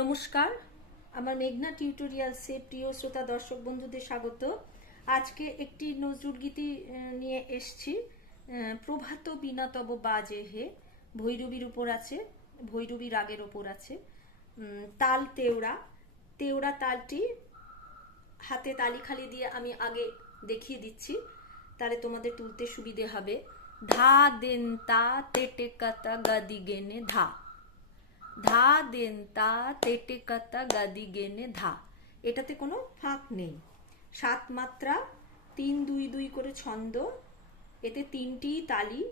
নমস্কার, আমার মেঘনা টিউটোরিয়ালসে প্রিয় শ্রোতা দর্শক বন্ধুদের স্বাগত। আজকে একটি নজরুল গীতি নিয়ে এসছি প্রভাত বিনাতব বাজে হে, ভৈরবীর উপর আছে, ভৈরবী রাগের ওপর আছে তাল তেওড়া তেওড়া তালটি হাতে তালি খালি দিয়ে আমি আগে দেখিয়ে দিচ্ছি, তাহলে তোমাদের তুলতে সুবিধে হবে। ধা দেন তা তেটে কাতা গাদি গেনে ধা। ধা দেন তা তেটে কাতা গাদি গেনে ধা এটাতে কোনো ফাঁক নেই সাত মাত্রা তিন দুই দুই করে ছন্দ এতে তিনটি তালি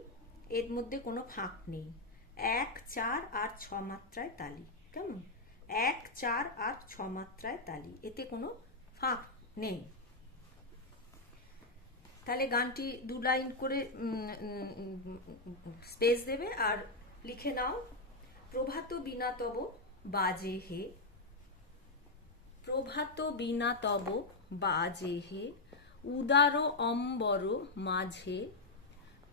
এর মধ্যে কোনো ফাঁক নেই এক চার আর ছ মাত্রায় তালি কেমন এক চার আর ছ মাত্রায় তালি এতে কোনো ফাঁক নেই তাহলে গানটি দু লাইন করে স্পেস দেবে আর লিখে নাও প্রভাত বিনা তব বাজে হে। প্রভাত বিনা তব বাজে হে। উদার অম্বর মাঝে।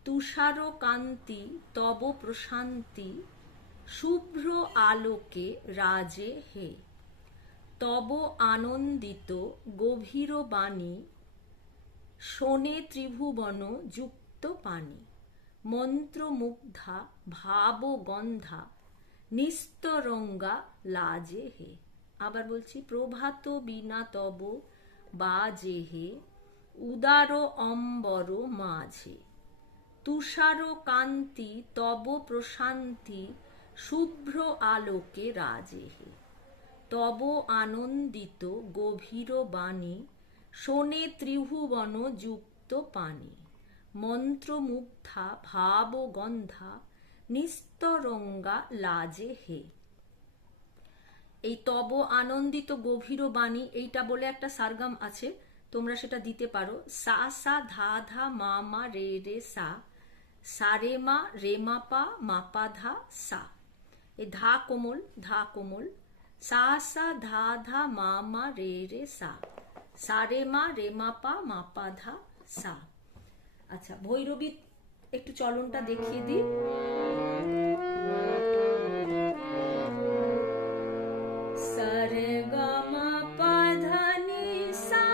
তুষার কান্তি তব প্রশান্তি। শুভ্র আলোকে রাজে হে। তব আনন্দিত গভীর বাণী। শোনে ত্রিভুবন যুক্ত পানি মন্ত্রমুগ্ধা ভাবগন্ধা নিস্তরঙ্গা লাজে হে। আবার বলছি, প্রভাত বিনা তব বাজে হে, উদার অম্বর মাঝে। তুষার কান্তি তব প্রশান্তি, শুভ্র আলোকে রাজে হে। তব আনন্দিত গভীর বাণী, শোনে ত্রিভুবন যুক্ত পানি মন্ত্রমুগ্ধা ভাব গন্ধা নিস্তরঙ্গা লাজে হে। এই তব আনন্দিত গভীর বাণী, এইটা বলে একটা সারগাম আছে, তোমরা সেটা দিতে পারো। সা সা, ধা ধা, মা মা, রে রে, সা। সা, রে, মা রে, মা, পা মা, পা, ধা, সা। এই ধা কোমল ধা কোমল। সা সা, ধা ধা, মা মা, রে রে, সা। সা, রে, মা রে, মা, পা মা, পা, ধা, সা। আচ্ছা ভৈরবী একটু চলনটা দেখিয়ে দিই। সারে গা মা পা ধা নি সা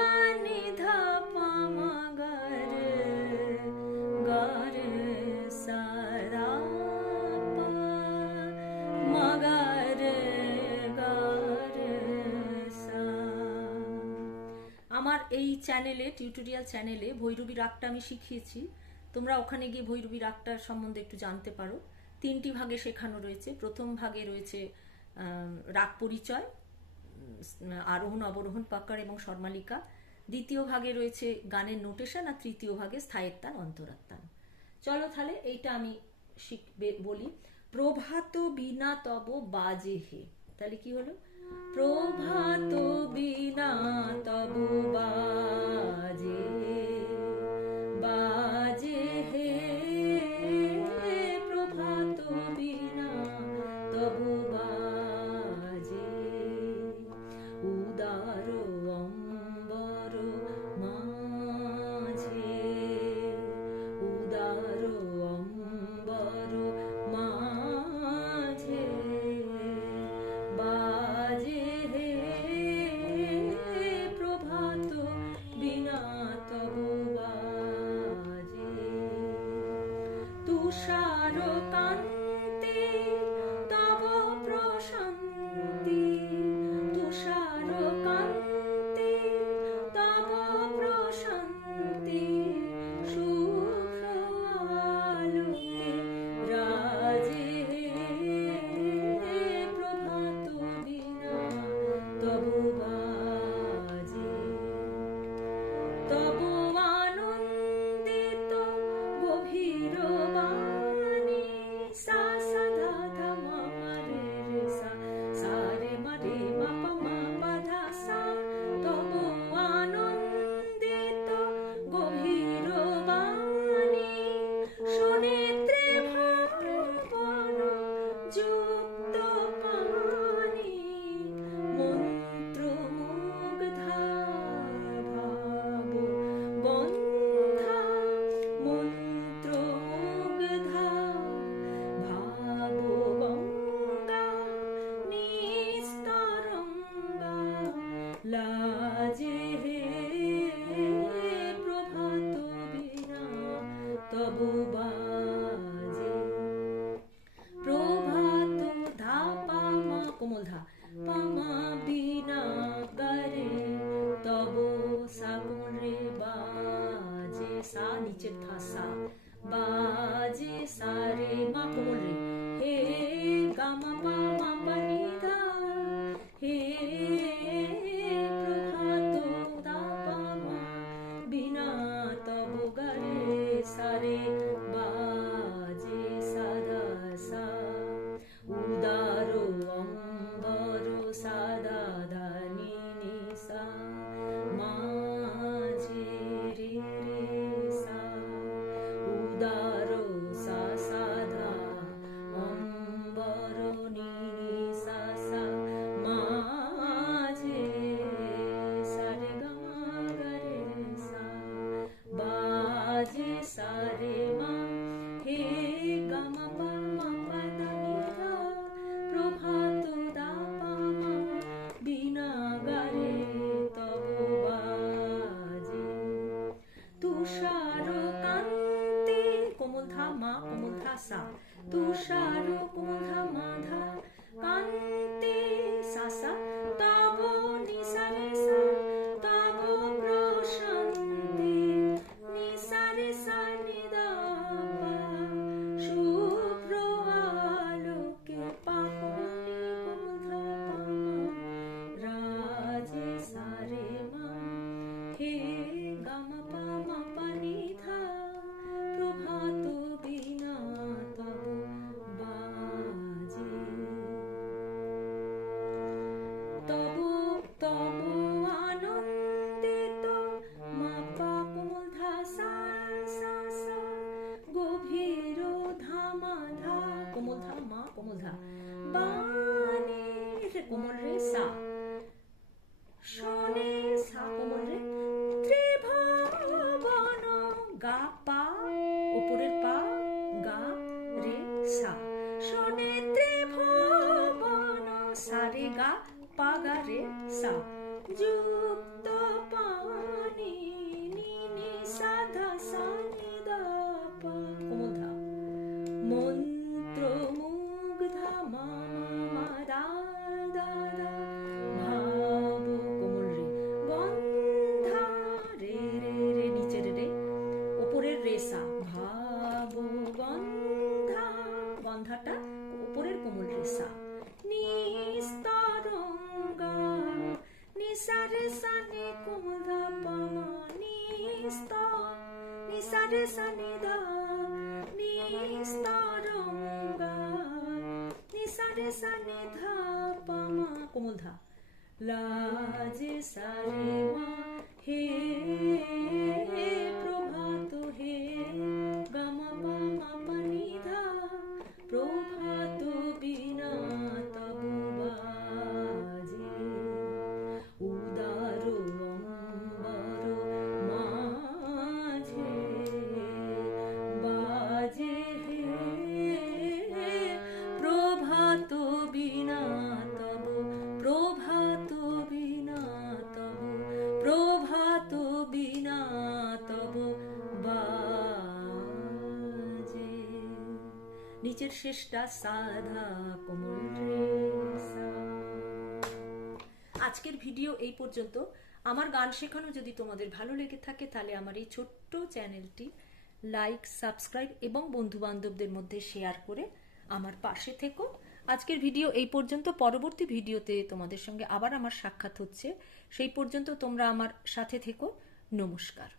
নি ধা পা সা। আমার এই চ্যানেলে, টিউটোরিয়াল চ্যানেলে ভৈরবী রাগটা আমি শিখিয়েছি। তোমরা ওখানে গিয়ে ভৈরবী রাগটার সম্বন্ধে একটু জানতে পারো। তিনটি ভাগে শেখানো রয়েছে। প্রথম ভাগে রয়েছে রাগ পরিচয় আরোহণ, অবরোহণ পাক্কার এবং স্বরমালিকা দ্বিতীয় ভাগে রয়েছে গানের নোটেশন আর তৃতীয় ভাগে স্থায়িত্বান অন্তরাত্তান চলো তাহলে এইটা আমি বলি। প্রভাত বিনা তব বাজে হে। তাহলে কি হলো? প্রভাত বিনা তব বাজে বাজে সারো পোধা মাধা মাথাটা উপরের কোমল রেসা নিস্তরঙ্গা কোমল ধা। নিস্ত লাজে সারে মা হে নিচের শেষটা সাধা কোমল আজকের ভিডিও এই পর্যন্ত। আমার গান শেখানো যদি তোমাদের ভালো লেগে থাকে, তাহলে আমার এই ছোট্ট চ্যানেলটি লাইক, সাবস্ক্রাইব এবং বন্ধুবান্ধবদের মধ্যে শেয়ার করে আমার পাশে থেকো। আজকের ভিডিও এই পর্যন্ত। পরবর্তী ভিডিওতে তোমাদের সঙ্গে আবার আমার সাক্ষাৎ হচ্ছে। সেই পর্যন্ত তোমরা আমার সাথে থেকো। নমস্কার।